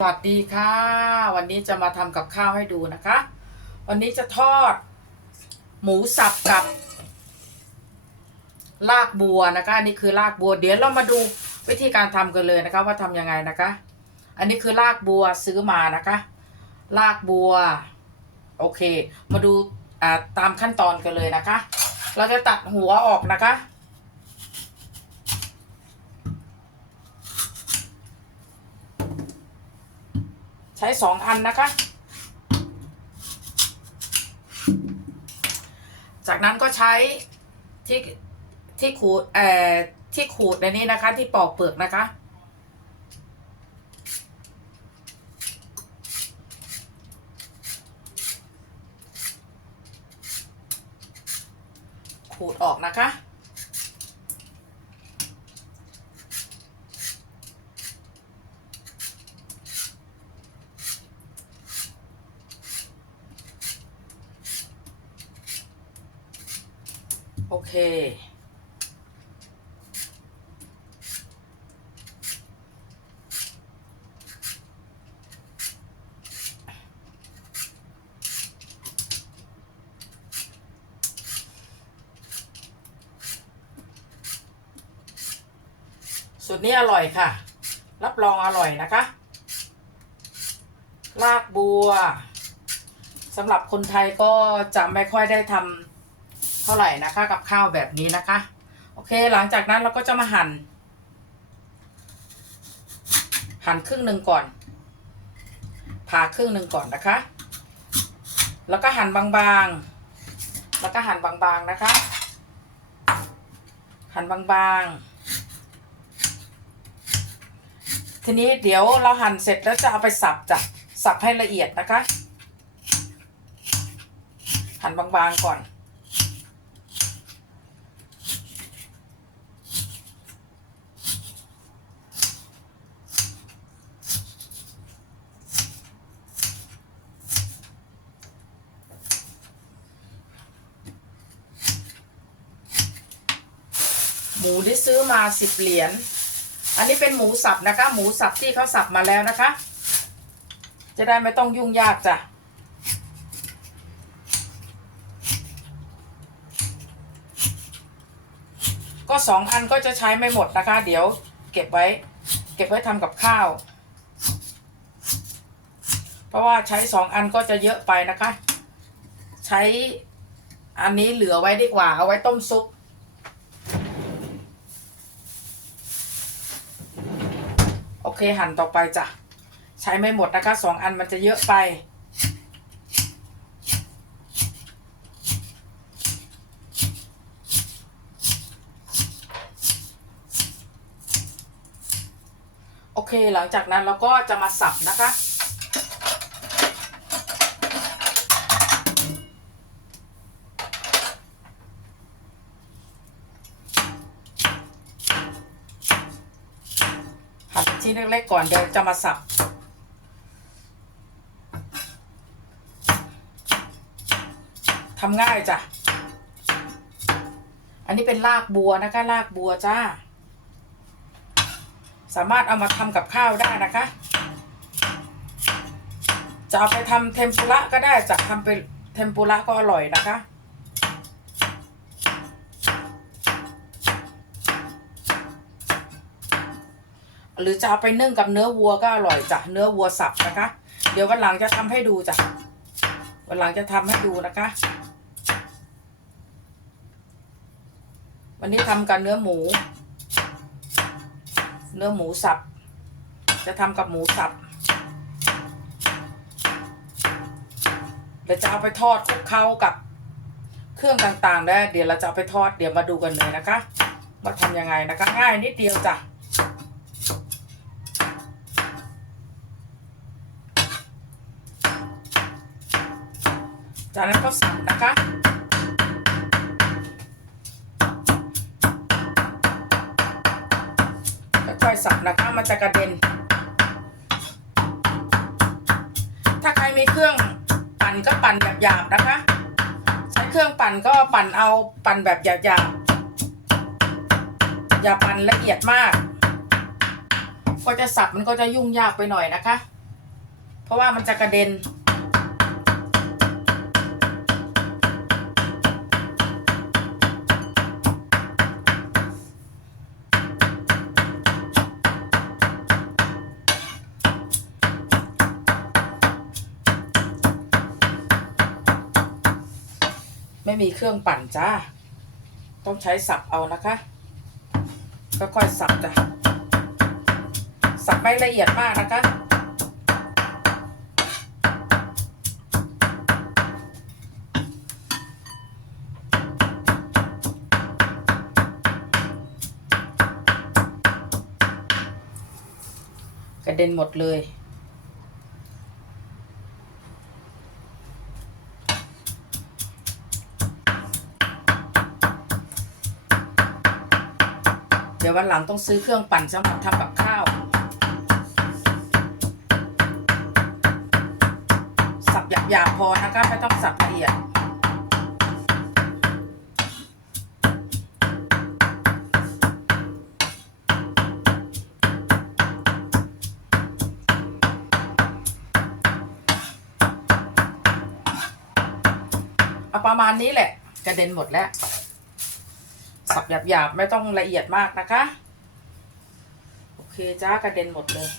สวัสดีค่ะ วันนี้จะมาทำกับข้าวให้ดูนะคะ วันนี้จะทอด หมูสับกับลากบัวนะคะอันนี้คือลากบัว เดี๋ยวเรามาดูวิธีการทำกันเลยนะคะ ว่าทำยังไงนะคะ อันนี้คือลากบัวซื้อมานะคะลากบัว โอเค มาดูตามขั้นตอนกันเลยนะคะ เราจะตัดหัวออกนะคะ ใช้สองอันนะคะ จากนั้นก็ใช้ที่ที่ขูดเอ่อที่ขูดในนี้นะคะ ที่ปอกเปลือกนะคะ ขูดออกนะคะ โอเค สูตรนี้อร่อยค่ะ รับรองอร่อยนะคะลากบัวสำหรับคนไทยก็จะไม่ค่อยได้ทำ ท่าไหร่นะคะกับข้าวแบบนี้นะคะ โอเคหลังจากนั้นเราก็จะมาหั่น หั่นครึ่งหนึ่งก่อนผ่าครึ่งหนึ่งก่อนนะคะ แล้วก็หั่นบางๆ แล้วก็หั่นบางๆนะคะ หั่นบางๆ ทีนี้เดี๋ยวเราหั่นเสร็จแล้วจะเอาไปสับจ้ะสับให้ละเอียดนะคะ หั่นบางๆก่อน มูที่ซื้อมาสิบเหรียญ อันนี้เป็นหมูสับนะคะ หมูสับที่เขาสับมาแล้วนะคะ จะได้ไม่ต้องยุ่งยากจ้ะ ก็สองอันก็จะใช้ไม่หมดนะคะ เดี๋ยวเก็บไว้ เก็บไว้ทำกับข้าว เพราะว่าใช้สองอันก็จะเยอะไปนะคะ ใช้อันนี้เหลือไว้ดีกว่า เอาไว้ต้มซุป โอเคหั่นต่อไปจ้ะ ใช้ไม่หมดนะคะสองอันมันจะเยอะไป โอเคหลังจากนั้นเราก็จะมาสับนะคะ เล็กๆก่อนเดี๋ยวจะมาสับ ทำง่ายจ้ะ อันนี้เป็นรากบัวนะคะรากบัวจ้า สามารถเอามาทำกับข้าวได้นะคะ จะเอาไปทำเทมปุระก็ได้จะทำเป็นเทมปุระก็อร่อยนะคะ หรือจะเอาไปนึ่งกับเนื้อวัวก็อร่อยจ้ะเนื้อวัวสับนะคะ เดี๋ยววันหลังจะทำให้ดูจ้ะวันหลังจะทำให้ดูนะคะ วันนี้ทำกับเนื้อหมู เนื้อหมูสับ จะทำกับหมูสับเดี๋ยวจะเอาไปทอดคลุกเค้ากับเครื่องต่างๆได้เดี๋ยวเราจะเอาไปทอดเดี๋ยวมาดูกันเลยนะคะว่าทำยังไงนะคะ ง่ายนิดเดียวจ้ะ จากนั้นก็สับนะคะค่อยๆสับนะคะมันจะกระเด็น ถ้าใครมีเครื่องปั่นก็ปั่นแบบหยาบๆนะคะ ใช้เครื่องปั่นก็ปั่นเอาปั่นแบบหยาบๆอย่าปั่นละเอียดมาก ก็จะสับมันก็จะยุ่งยากไปหน่อยนะคะ เพราะว่ามันจะกระเด็น ม่มีเครื่องปั่นจ้า ต้องใช้สับเอานะคะก็ค่อยๆสับจ้ะ สับไม่ละเอียดมากนะคะกระเด็นหมดเลย ดี๋ยววันหลังต้องซื้อเครื่องปั่นสำหรับทำกับข้าว สับหยาบๆพอนะคะไม่ต้องสับละเอียดเอาประมาณนี้แหละ กระเด็นหมดแล้ว สับหยาบๆ ไม่ต้องละเอียดมากนะคะ โอเคจ้ากระเด็นหมดเลย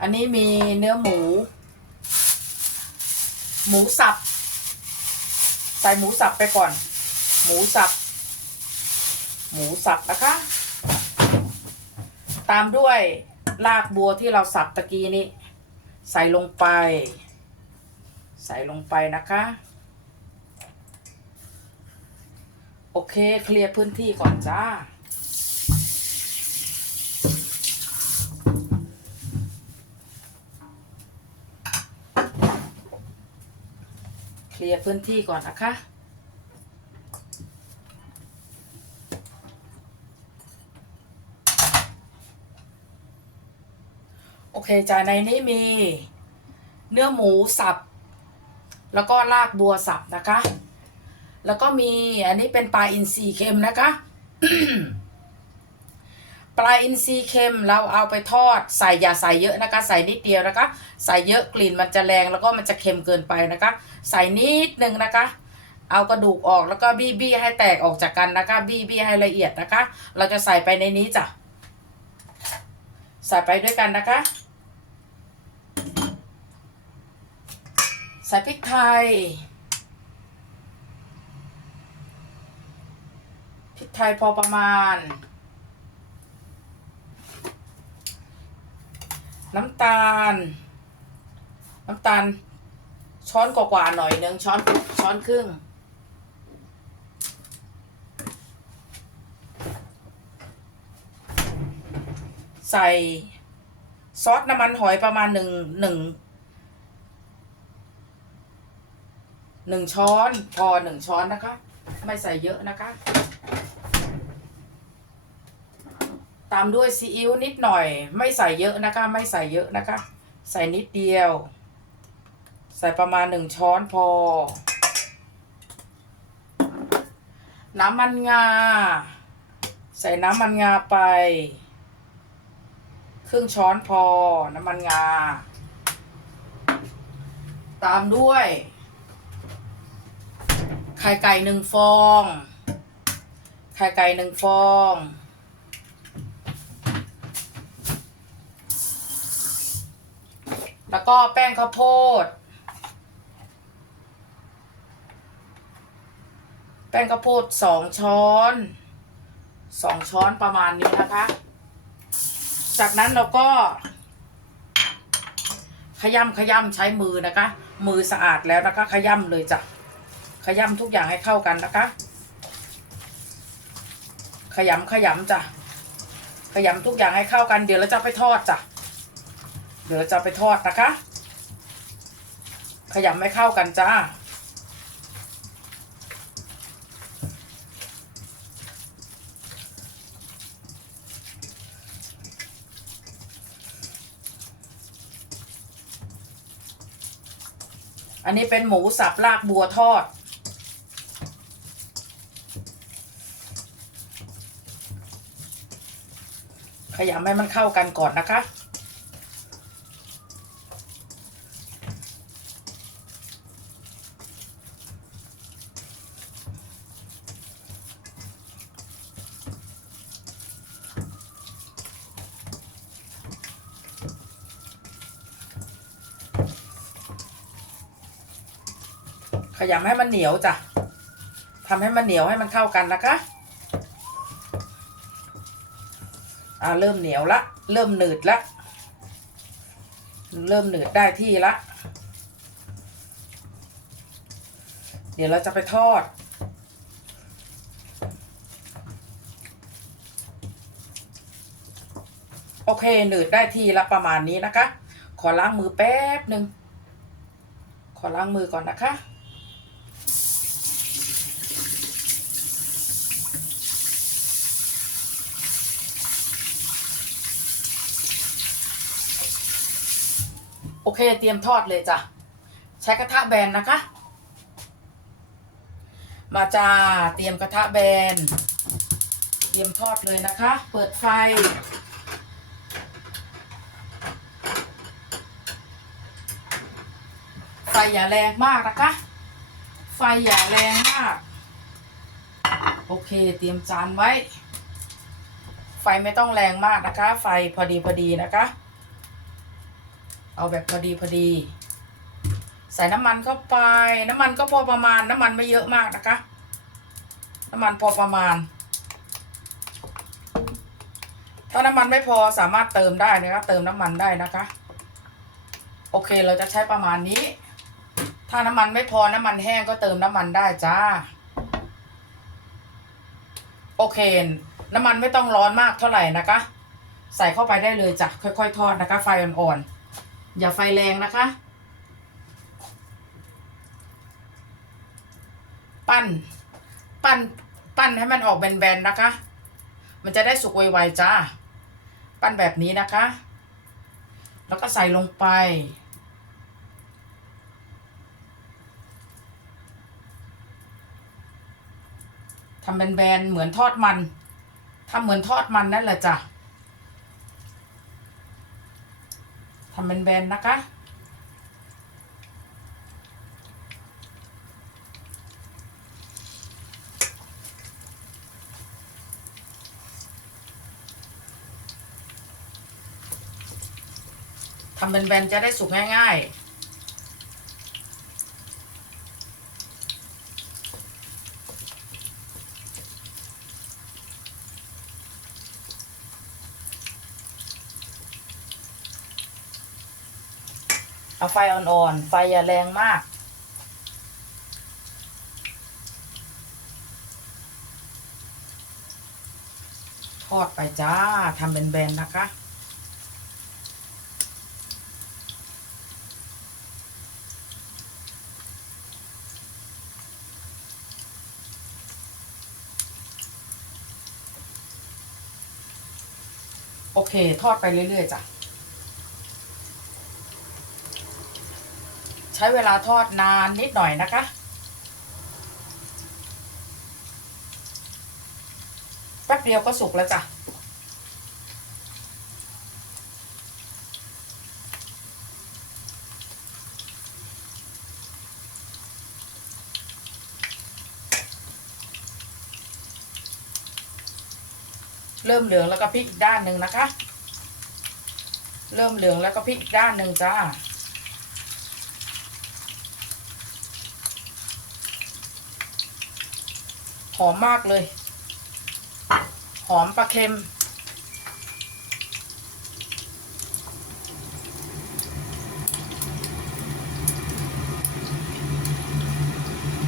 อันนี้มีเนื้อหมู หมูสับ ใส่หมูสับไปก่อน หมูสับ หมูสับนะคะ ตามด้วยรากบัวที่เราสับตะกี้นี้ ใส่ลงไป ใส่ลงไปนะคะ โอเค เคลียร์พื้นที่ก่อนจ้า เคลียร์พื้นที่ก่อนนะคะ เคจ้าในนี้มี เนื้อหมูสับ แล้วก็รากบัวสับนะคะ แล้วก็มีอันนี้เป็นปลาอินทรีเค็มนะคะ ปลาอินทรีเค็มเราเอาไปทอดใส่อย่าใส่เยอะนะคะ ใส่นิดเดียวนะคะ ใส่เยอะกลิ่นมันจะแรงแล้วก็มันจะเค็มเกินไปนะคะ ใส่นิดนึงนะคะเอากระดูกออกแล้วก็บี้บี้ให้แตกออกจากกันนะคะ บี้บี้ให้ละเอียดนะคะ เราจะใส่ไปในนี้จ้ะ ใส่ไปด้วยกันนะคะ ใส่พริกไทย พริกไทยพอประมาณ น้ำตาล น้ำตาล ช้อนกว่าๆหน่อยหนึ่งช้อนช้อนครึ่ง ใส่ซอสน้ำมันหอยประมาณหนึ่งหนึ่ง หนึ่งช้อนพอหนึ่งช้อนนะคะ ไม่ใส่เยอะนะคะ ตามด้วยซีอิ๊วนิดหน่อย ไม่ใส่เยอะนะคะ ไม่ใส่เยอะนะคะ ใส่นิดเดียว ใส่ประมาณหนึ่งช้อนพอ น้ำมันงา ใส่น้ำมันงาไป ครึ่งช้อนพอ น้ำมันงา ตามด้วย ข่ไก่หนึ่งฟอง ไข่ไก่หนึ่งฟอง แล้วก็แป้งข้าวโพด แป้งข้าวโพดสองช้อนสองช้อนประมาณนี้นะคะ จากนั้นเราก็ ขยำขยำใช้มือนะคะ มือสะอาดแล้วนะคะ ขยำเลยจ้ะ ขยำทุกอย่างให้เข้ากันนะคะ ขยำขยำจ้ะ ขยำทุกอย่างให้เข้ากัน เดี๋ยวเราจะไปทอดจ้ะ เดี๋ยวจะไปทอดนะคะ ขยำไม่เข้ากันจ้าอันนี้เป็นหมูสับลากบัวทอด ขยำให้มันเข้ากันก่อนนะคะ ขยำให้มันเหนียวจ้ะทำให้มันเหนียวให้มันเข้ากันนะคะ อ่าเริ่มเหนียวละ เริ่มหนืดละ เริ่มหนืดได้ที่ละ เดี๋ยวเราจะไปทอด โอเคหนืดได้ที่ละประมาณนี้นะคะ ขอล้างมือแป๊บหนึ่งขอล้างมือก่อนนะคะ โอเคเตรียมทอดเลยจ้ะ ใช้กระทะแบนนะคะ มาจ้าเตรียมกระทะแบน เตรียมทอดเลยนะคะ เปิดไฟ ไฟอย่าแรงมากนะคะ ไฟอย่าแรงมาก โอเคเตรียมจานไว้ ไฟไม่ต้องแรงมากนะคะ ไฟพอดีพอดีนะคะ เอาแบบพอดีพอดี ใส่น้ำมันเข้าไป น้ำมันก็พอประมาณ น้ำมันไม่เยอะมากนะคะ น้ำมันพอประมาณ ถ้าน้ำมันไม่พอสามารถเติมได้นะคะ เติมน้ำมันได้นะคะ โอเคเราจะใช้ประมาณนี้ ถ้าน้ำมันไม่พอน้ำมันแห้งก็เติมน้ำมันได้จ้า โอเค น้ำมันไม่ต้องร้อนมากเท่าไหร่นะคะ ใส่เข้าไปได้เลยจ้ะค่อยๆทอดนะคะ ไฟอ่อนๆ อย่าไฟแรงนะคะ ปั้น ปั้น ปั้นให้มันออกแบนๆนะคะ มันจะได้สุกไวๆจ้า ปั้นแบบนี้นะคะ แล้วก็ใส่ลงไปทำแบนๆเหมือนทอดมัน ทำเหมือนทอดมันนั่นแหละจ้ะ ทำเป็นแบนๆนะคะ ทำเป็นแบนๆจะได้สุกง่าย ๆ ฟอ่อนๆ ไฟอย่าแรงมาก ทอดไปจ้าทำเป็นแบนๆนะคะโอเค ทอดไปเรื่อย ๆ จ้ะ ใช้เวลาทอดนานนิดหน่อยนะคะแป๊บเดียวก็สุกแล้วจ้ะเริ่มเหลืองแล้วก็พลิกอีกด้านหนึ่งนะคะ เริ่มเหลืองแล้วก็พลิกอีกด้านหนึ่งจ้า หอมมากเลย หอมปลาเค็ม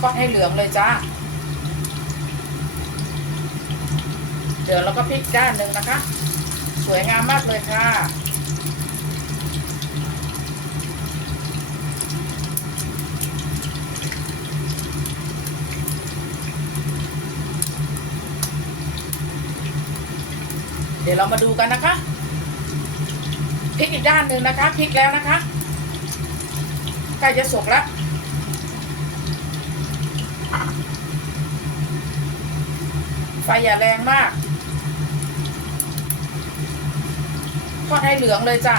ทอดให้เหลืองเลยจ้า เดี๋ยวเราก็พลิกด้านหนึ่งนะคะ สวยงามมากเลยค่ะ เดี๋ยวเรามาดูกันนะคะพลิกอีกด้านหนึ่งนะคะพลิกแล้วนะคะใกล้จะสุกแล้วไฟอย่าแรงมากทอดให้เหลืองเลยจ้ะ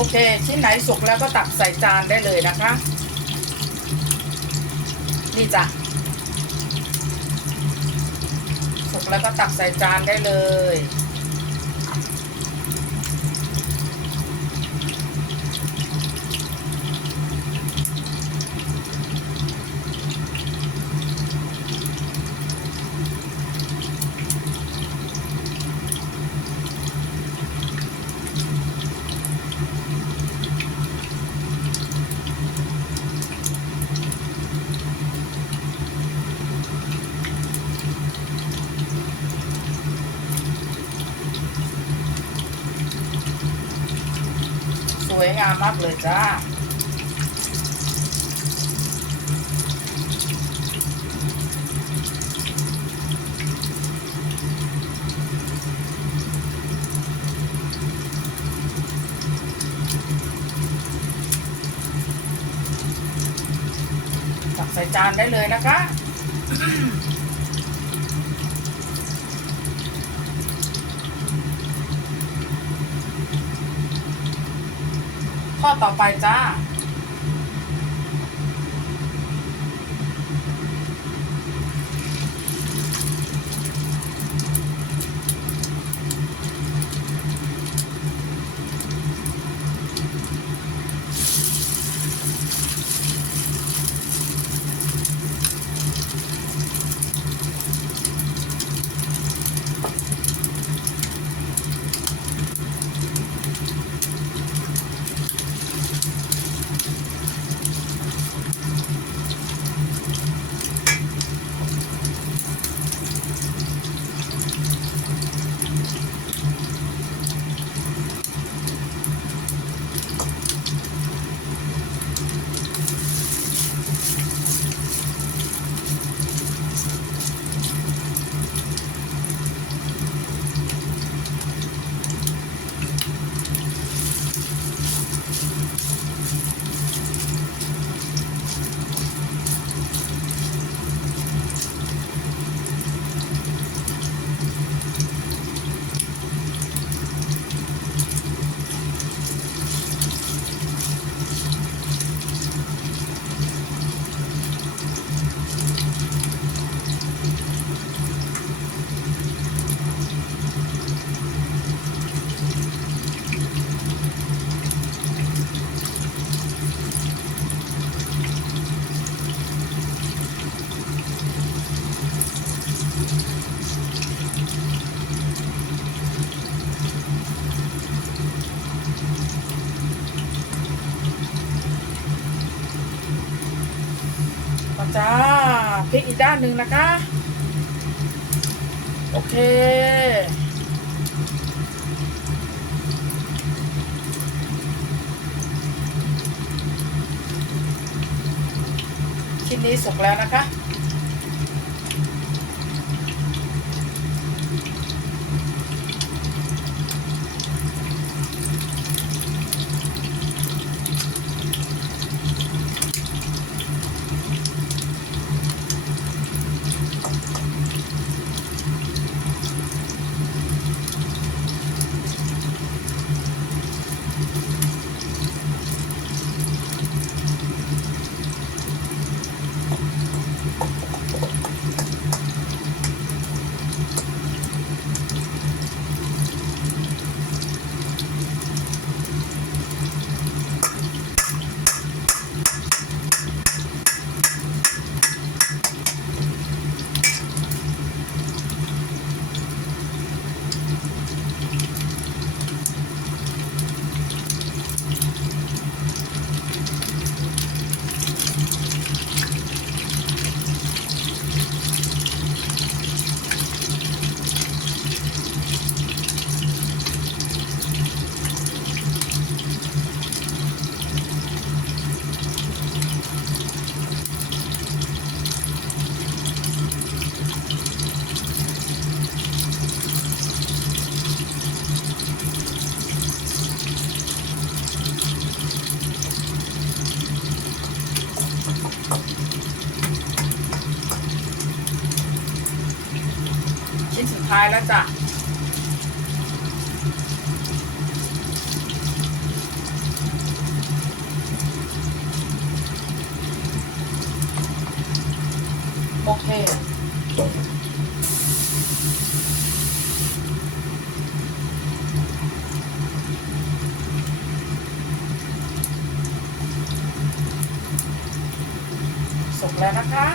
โอเค ชิ้นไหนสุกแล้วก็ตักใส่จานได้เลยนะคะ นี่จ้ะสุกแล้วก็ตักใส่จานได้เลย สวยงามมากเลยจ้า ตักใส่จานได้เลยนะคะข้อต่อไปจ้า จ้าพลิกอีกด้านหนึ่งนะคะ โอเค ชิ้นนี้สุกแล้วนะคะ แล้วจ้ะโอเคสุกแล้วนะคะ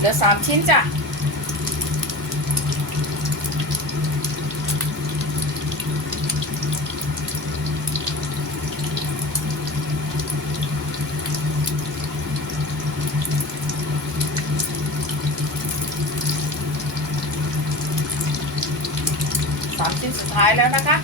เหลือสามชิ้นจ้ะ สามชิ้นสุดท้ายแล้วนะคะ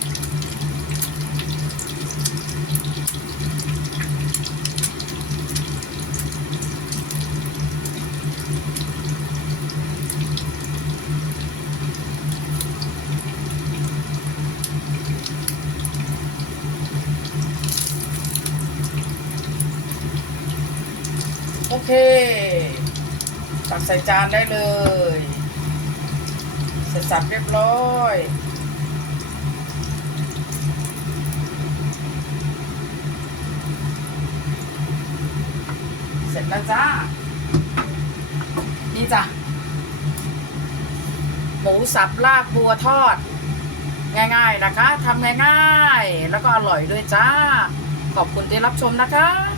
โอ เคตักใส่จานได้เลยเสร็จสับเรียบร้อยเสร็จแล้วจ้า นี่จ้ะ หมูสับลากบัวทอด ง่ายๆนะคะทำง่ายๆ แล้วก็อร่อยด้วยจ้า ขอบคุณที่รับชมนะคะ